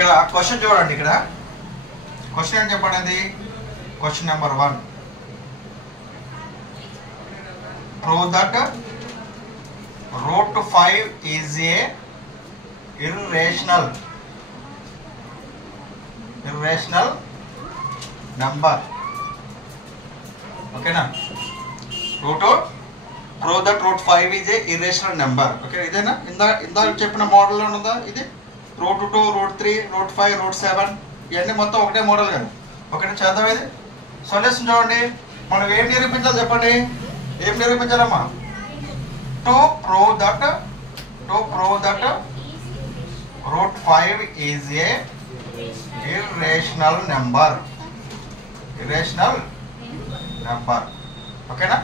ఇక్కడ క్వశ్చన్ చూడండి. ఇక్కడ క్వశ్చన్ ఏం చెప్పండి. Question number 1, prove that root 5 is a irrational number. ఓకేనా? prove that root 5 is a irrational number. Okay, ఇదేనా ఇందా చెప్పిన మోడల్లో ఉందా? ఇది రూట్ 2, రూట్ 3, రూట్ 5, రూట్ 7 ఇవన్నీ మొత్తం ఒకటే మోడల్ కదా. ఒకటే చేద్దాం. ఇది సొల్యూషన్ చూడండి. మనం ఏం నిరూపించాలి చెప్పండి. ఏం నిరూపించాలమ్మా? To prove that root 5 is a irrational number. ఓకేనా?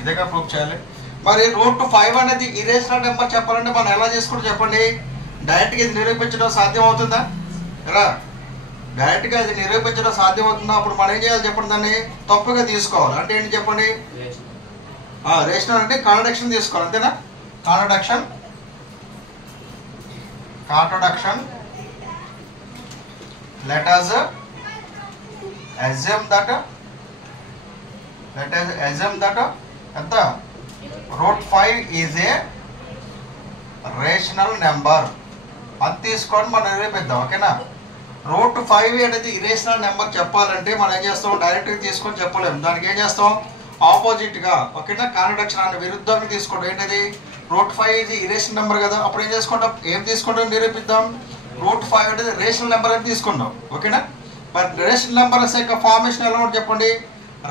ఇదేగా ప్రూవ్ చేయాలి. మరి రూట్ 5 అనేది ఇరేషనల్ నెంబర్ చెప్పాలంటే మనం ఎలా చేసుకుంటూ చెప్పండి. డైరెక్ట్గా ఇది నిరూపించడం సాధ్యం అవుతుందా? ఎలా డైరెక్ట్గా ఇది నిరూపించడం సాధ్యం అవుతుందా? అప్పుడు మనం ఏం చేయాలి చెప్పండి. దాన్ని తప్పుగా తీసుకోవాలి. అంటే ఏంటి చెప్పండి. రేషనల్ అంటే కాంట్రడిక్షన్ తీసుకోవాలి. అంతేనా? Contradiction let us assume that ఎంత root 5 is a rational number అది తీసుకొని మనం నిరూపిద్దాం. ఓకేనా? రూట్ 5 అనేది ఇరేషనల్ నెంబర్ చెప్పాలంటే మనం ఏం చేస్తాం? డైరెక్ట్గా తీసుకొని చెప్పలేము. దానికి ఏం చేస్తాం? ఆపోజిట్గా. ఓకేనా? కాంట్రడిక్షన్ అనే విరుద్ధంగా తీసుకోండి. ఏంటది? రూట్ 5 ఇది ఇరేషనల్ నెంబర్ కదా. అప్పుడు ఏం చేసుకుంటాం? ఏం తీసుకుంటాం? నిరూపిద్దాం. రూట్ 5 అనేది రేషనల్ నెంబర్ అని తీసుకుందాం. ఓకేనా? మరి రేషనల్ నెంబర్స్ యొక్క ఫార్మేషన్ ఎలా ఉంటుంది చెప్పండి.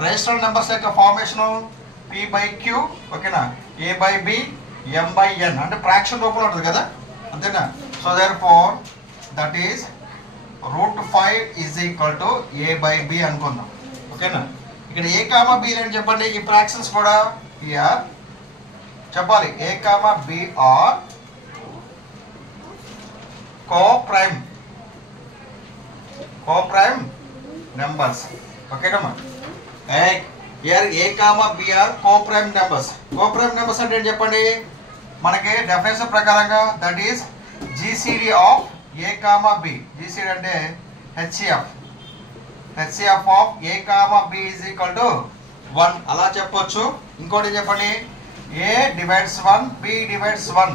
రేషనల్ నెంబర్స్ యొక్క ఫార్మేషన్ p/q. ఓకేనా? a/b m/n అంటే ఫ్రాక్షన్ రూపంలో ఉంటుంది కదా. అంతేనా? So therefore that is route 5 is equal to a/b అనుకుందాం. ఓకేనా? ఇక్కడ a, b అని చెప్పండి. ఈ ఫ్రాక్షన్స్ కూడా హియర్ చెప్పాలి. a, b are co-prime numbers. ఓకేనమ్మా? here a, b are co-prime numbers. Co-prime numbers అంటే ఏంటి చెప్పండి. మనకి డెఫినేషన్ ప్రకారంగా that is GCD of a, b. GCD అంటే HCF of a, b is equal to 1 అలా చెప్పొచ్చు. ఇంకోటి చెప్పండి. a divides 1, b divides 1.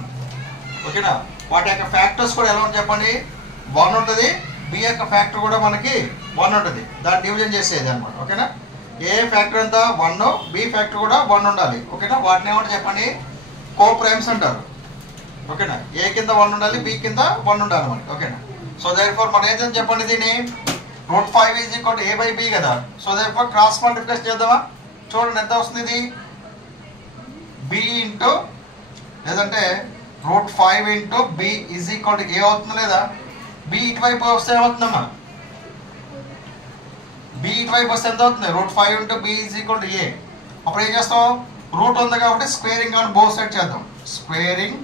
ఓకేనా? వాటి యొక్క ఫ్యాక్టర్స్ కూడా ఎలా ఉంటుంది చెప్పండి. 1 ఉంటుంది. b యొక్క ఫ్యాక్టర్ కూడా మనకి 1 ఉంటుంది. దాన్ని డివిజన్ చేసేది అనమాట. ఓకేనా? ఏ ఫ్యాక్టర్ ఎంత 1, b ఫ్యాక్టర్ కూడా 1 ఉండాలి. ఓకేనా? వాటిని ఏమంటారు చెప్పండి. కో ప్రైమ్స్ అంటారు. ఓకేనా? ఏ కింద 1 ఉండాలి, b కింద 1 ఉండాలి మనకి. ఓకేనా? సో దేర్ఫోర్ మనం ఏం చెప్పండి దీన్ని route 5 is equal to a/b కదా. సో దేర్ఫోర్ క్రాస్ మల్టిప్లికేషన్ చేద్దామా? చూడండి ఎంత వస్తుంది. ఇది b ఇంటూ లేదంటే root 5 into b is equal to a అవుతుంది లేదా? b ఇటువైపు వస్తే ఏమవుతుందమ్మా? b ఇటువైపు వస్తే ఎంత అవుతుంది? Root 5 into b is equal to a. అప్పుడు ఏం చేస్తాం? రూట్ ఉంది కాబట్టి స్క్వేరింగ్ ఆన్ బోత్ సైడ్స్ చేద్దాం. స్క్వేరింగ్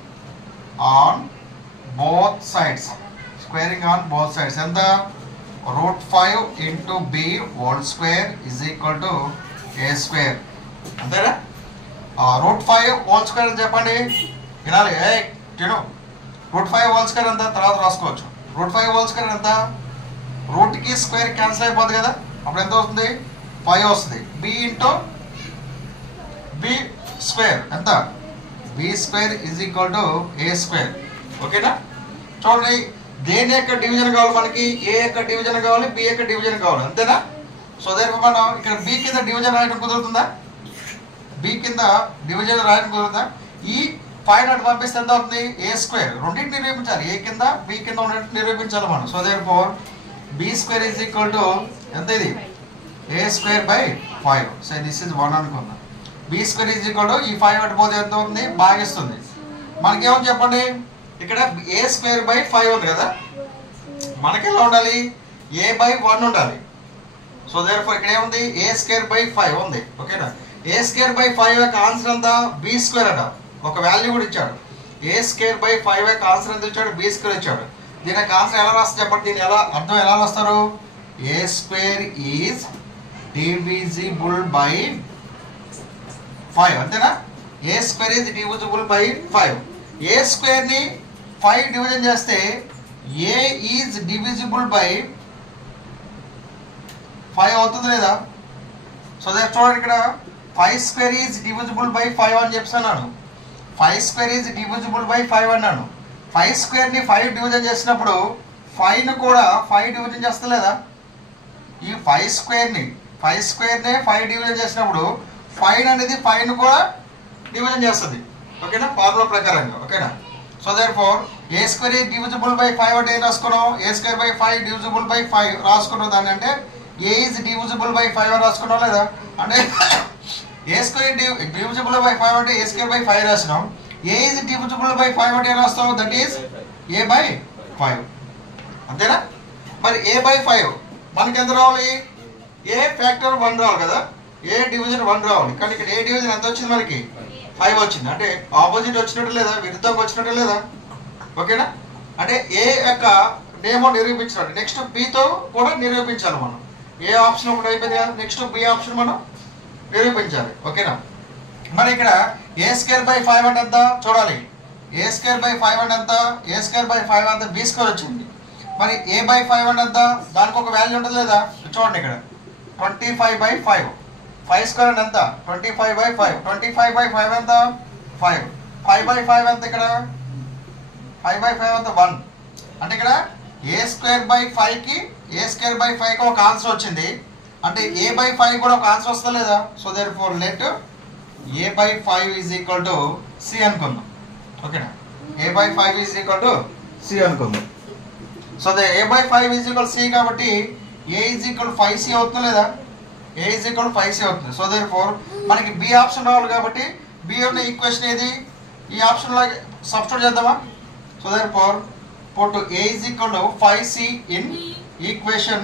ఆన్ బోత్ సైడ్స్ ఎంత? Root 5 into b whole square is equal to a square. అంతేనా? రూట్ 5 హోల్ స్క్వేర్ అని చెప్పండి. వినాలి. రూట్ 5 హోల్ స్క్వేర్ ఎంత తర్వాత రాసుకోవచ్చు. రూట్ 5 హోల్ స్క్వేర్ ఎంత? రూట్కి స్క్వేర్ క్యాన్సిల్ అయిపోతుంది కదా. అప్పుడు ఎంత వస్తుంది? 5 వస్తుంది. b ఇంటూ b స్క్వేర్ ఎంత? b square is equal to a square. ఓకేనా? చూడండి దేని యొక్క డివిజన్ కావాలి మనకి? a యొక్క డివిజన్ కావాలి, b యొక్క డివిజన్ కావాలి. అంతేనా? సో దేనిపై మనం ఇక్కడ b కింద డివిజన్ రాయడం కుదురుతుందా? b కింద డివిజన్ రాయడం కుదురుతుందా? ఈ 5 నాట్ పంపిస్తే ఎంత అవుతుంది? a square. రెండింటిని నిరూపించాలి. a కింద b కింద ఉన్నట్టు నిరూపించాలి మనం. So therefore b square is equal to ఎంత? ఇది a square by 5. So this is 1 అనుకుందాం. b square is equal to ఈ 5 అటు పోతే ఎంత అవుతుంది? భాగిస్తుంది. మనకేమని చెప్పండి. ఇక్కడ a స్క్వేర్ బై 5 ఉంది కదా. మనకి ఎలా ఉండాలి? a బై 1 ఉండాలి. సో దేర్ఫోర్ ఇక్కడ ఏముంది? a స్క్వేర్ బై 5 ఉంది. ఓకేనా? a స్క్వేర్ బై 5 యొక్క ఆన్సర్ ఎంత? b స్క్వేర్ అట. ఒక వాల్యూ కూడా ఇచ్చాడు. a స్క్వేర్ బై 5 యొక్క ఆన్సర్ ఎంత ఇచ్చాడు? b స్క్వేర్ ఇచ్చాడు. దీని యొక్క ఆన్సర్ ఎలా రాస్తారు చెప్పండి. దీని అర్థం ఎలా రాస్తారు? a square is divisible by 5. అంతేనా? a square is divisible by 5. A స్క్వేర్ని 5 డివిజన్ చేస్తే ఏ ఈజ్ డివిజిబుల్ బై 5 అవుతుంది లేదా? సో దట్ చూడండి ఇక్కడ 5 స్క్వేర్ ఈజ్ డివిజిబుల్ బై 5 అని చెప్తున్నాను. 5 స్క్వేర్ ఈజ్ డివిజిబుల్ బై 5 అన్నాను. 5 స్క్వేర్ని 5 డివిజన్ చేసినప్పుడు 5ని కూడా 5 డివిజన్ చేస్తలేదా? ఈ 5 స్క్వేర్నే 5 డివిజన్ చేసినప్పుడు 5 అనేది 5ని కూడా డివిజన్ చేస్తుంది. ఓకేనా? ఫార్ములా ప్రకారంగా. ఓకేనా? So therefore A square is divisible by 5 అంటే ఏం రాసుకున్నాం? A square by 5 divisible by 5 రాసుకున్నాం. దాన్ని అంటే ఏ ఈజ్ డివిజిబుల్ బై 5 అని రాసుకున్నాం లేదా? అంటే ఏ స్క్వేర్ డివిజిబుల్ బై 5 అంటే ఏ స్క్వేర్ బై 5 రాసినాం. ఏ ఈజ్ డివిజిబుల్ బై 5 అంటే ఏం రాస్తాం? That is a by 5. అంతేనా? మరి ఏ బై 5 మనకి ఎంత రావాలి? ఏ ఫ్యాక్టర్ 1 రావాలి కదా, ఏ డివిజన్ 1 రావాలి. కానీ ఇక్కడ ఏ డివిజన్ ఎంత వచ్చింది? మనకి 5 వచ్చింది. అంటే ఆపోజిట్ వచ్చినట్టు లేదా, విరుద్ధంగా వచ్చినట్టు లేదా? ఓకేనా? అంటే ఏ యొక్క నేమో నిరూపించినట్టు. నెక్స్ట్ బితో కూడా నిరూపించాలి మనం. ఏ ఆప్షన్ ఒకటి అయిపోయింది కదా, నెక్స్ట్ బి ఆప్షన్ మనం నిరూపించాలి. ఓకేనా? మరి ఇక్కడ ఏ స్క్వేర్ బై 5 అంటే ఎంత చూడాలి. ఏ స్క్వేర్ బై 5 అంటే ఎంత? ఏ స్క్వేర్ బై 5 అంటే బి స్క్వేర్ వచ్చింది. మరి ఏ బై 5 అంటే ఎంత? దానికి ఒక వాల్యూ ఉంటుంది లేదా? చూడండి ఇక్కడ 25 బై 5. 5 స్క్వేర్ అంటే ఎంత? 25 బై 5. 25 బై 5 ఎంత? 5. 5 బై 5 ఎంత? ఇక్కడ 5 బై 5 ఎంత? 1. అంటే ఇక్కడ ఏ స్క్వేర్ బై 5కి ఏ స్క్వేర్ బై 5కి ఒక ఆన్సర్ వచ్చింది. అంటే ఏ బై 5 కూడా ఒక ఆన్సర్ వస్తా లేదా? So therefore let a by 5 is equal to c అనుకుందాం. ఓకేనా? A by 5 is equal to c అనుకుందాం. So the a by 5 is equal c కాబట్టి ఏ ఈజ్ ఈక్వల్ 5c అవుతుంది లేదా? ఏ ఈజ్ ఈక్వల్ 5c అవుతుంది. So there four మనకి B option రావాలి కాబట్టి బి ఉన్న ఈక్వేషన్ ఏది? ఈ ఆప్షన్లో సబ్స్టిట్యూట్ చేద్దామా? So therefore put a is equal to 5c in equation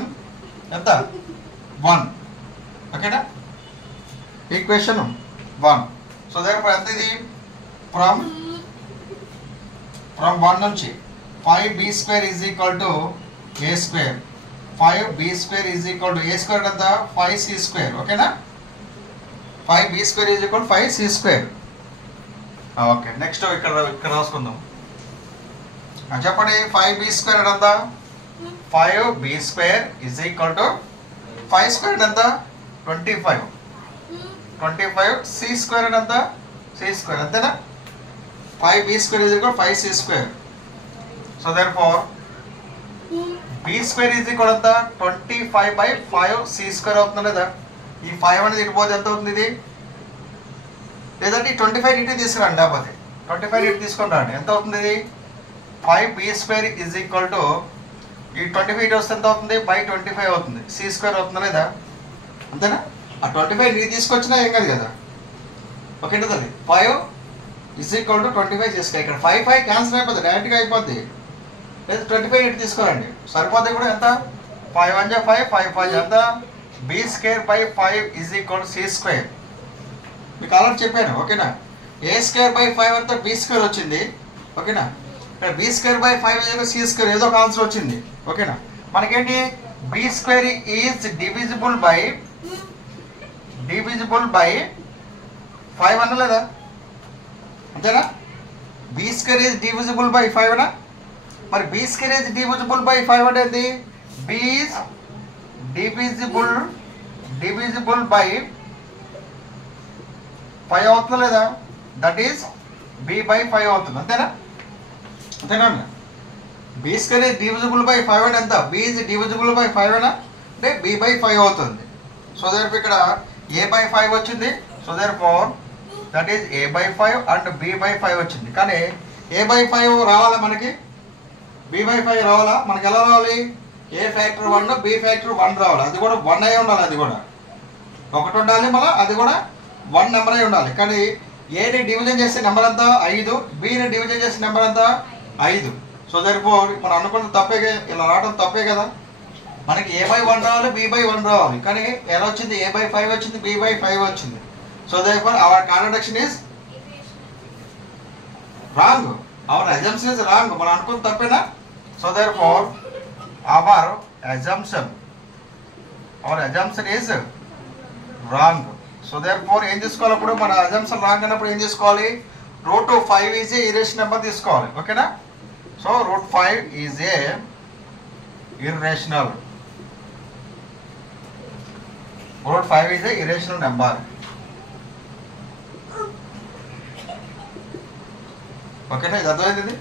ఎంత? 1. ఓకేనా? ఈక్వేషన్ 1. సో దేర్ ఎంత ఇది? ఫ్రమ్ 1 నుంచి 5b square is equal to A square. 5b square is equal to A square ఎంత? 5c square. ఓకేనా? 5b square is equal 5c square. Okay, next ఇక్కడ రాసుకుందాం. చెప్పండి. 5b స్క్వేర్ ఎంత? 5b square is equal to 5 square ఎంత? 25. 25 c square ఎంత? c square. అంతేనా? 5b square is equal 5c square. So therefore b square is equal ఎంత? 25 by 5c square అవుతుంది లేదా? ఈ 5 అనేది ఇటుపోతే ఎంత అవుతుంది ఇది? లేదంటే 25 ఇటు తీసుకురండి. లేకపోతే 25 ఇటు తీసుకొని రండి. ఎంత అవుతుంది ఇది? 5b square is equal to ఈ 25 వస్తే ఎంత అవుతుంది? బై 25 అవుతుంది. c స్క్వేర్ అవుతుందా లేదా? అంతేనా? ఆ 25 నీ తీసుకొచ్చినా ఏం కాదు కదా. ఓకే అది 5 ఈజ్ ఈక్వల్ టు 25 చేసుకో. ఇక్కడ 5 క్యాన్సిల్ అయిపోతుంది, డైరెక్ట్గా అయిపోద్ది. లేదా 25 ఇటు తీసుకోరండి, సరిపోతే కూడా ఎంత? 5 1 5, 5 5 ఎంత? b square by 5 is equal to c square. మీకు ఆల్రెడీ చెప్పాను. ఓకేనా? ఏ స్క్వేర్ బై 5 అంతా b స్క్వేర్ వచ్చింది. ఓకేనా? ఇక్కడ b square by 5 c square ఏదో ఒక ఆన్సర్ వచ్చింది. ఓకేనా? మనకేంటి? b square is divisible by 5 అన్న లేదా? అంతేనా? b square is divisible by 5 అనా? మరి b square is divisible by 5 అంటే ఏంటి? b ఈజ్ డివిజిబుల్ బై 5 అవుతుందా లేదా? దట్ ఈస్ b బై 5 అవుతుంది. అంతేనా? అంతేనా? b square is divisible by 5 అంటే ఎంత? b ఈజ్ డివిజిబుల్ బై 5 అనా? అంటే b బై 5 అవుతుంది. సో దేర్ ఇక్కడ a బై 5 వచ్చింది. So therefore that is a by 5 and b by 5 వచ్చింది. కానీ a బై 5 రావాలా మనకి? b బై 5 రావాలా? మనకి ఎలా రావాలి? a ఫ్యాక్టర్ 1 b ఫ్యాక్టర్ 1 రావాలి. అది కూడా 1 అయి ఉండాలి. అది కూడా ఒకటి ఉండాలి. మళ్ళీ అది కూడా 1 నెంబర్ అయి ఉండాలి. కానీ ఏని డివిజన్ చేసే నెంబర్ అంతా 5, బిని డివిజన్ చేసే నెంబర్ అంతా 5. సో దేర్ ఫోర్ మనం అనుకున్న తప్పే, ఇలా రావడం తప్పే కదా. మనకి a బై 1 రావాలి, b బై 1 రావాలి. కానీ ఎలా వచ్చింది? a బై 5 వచ్చింది, b బై 5 వచ్చింది. So therefore our contradiction is wrong. Our assumption is wrong. మనం అనుకున్న తప్పేనా? So therefore our assumption is wrong. So therefore ఏం తీసుకోవాలి? అప్పుడు మన అజంప్షన్ రాంగ్ అన్నప్పుడు ఏం తీసుకోవాలి? Root 5 is a irrational number తీసుకోవాలి. ఓకేనా? So root 5 is a irrational. Root 5 is a irrational number. ఓకేనా? ఇది అర్థమైంది.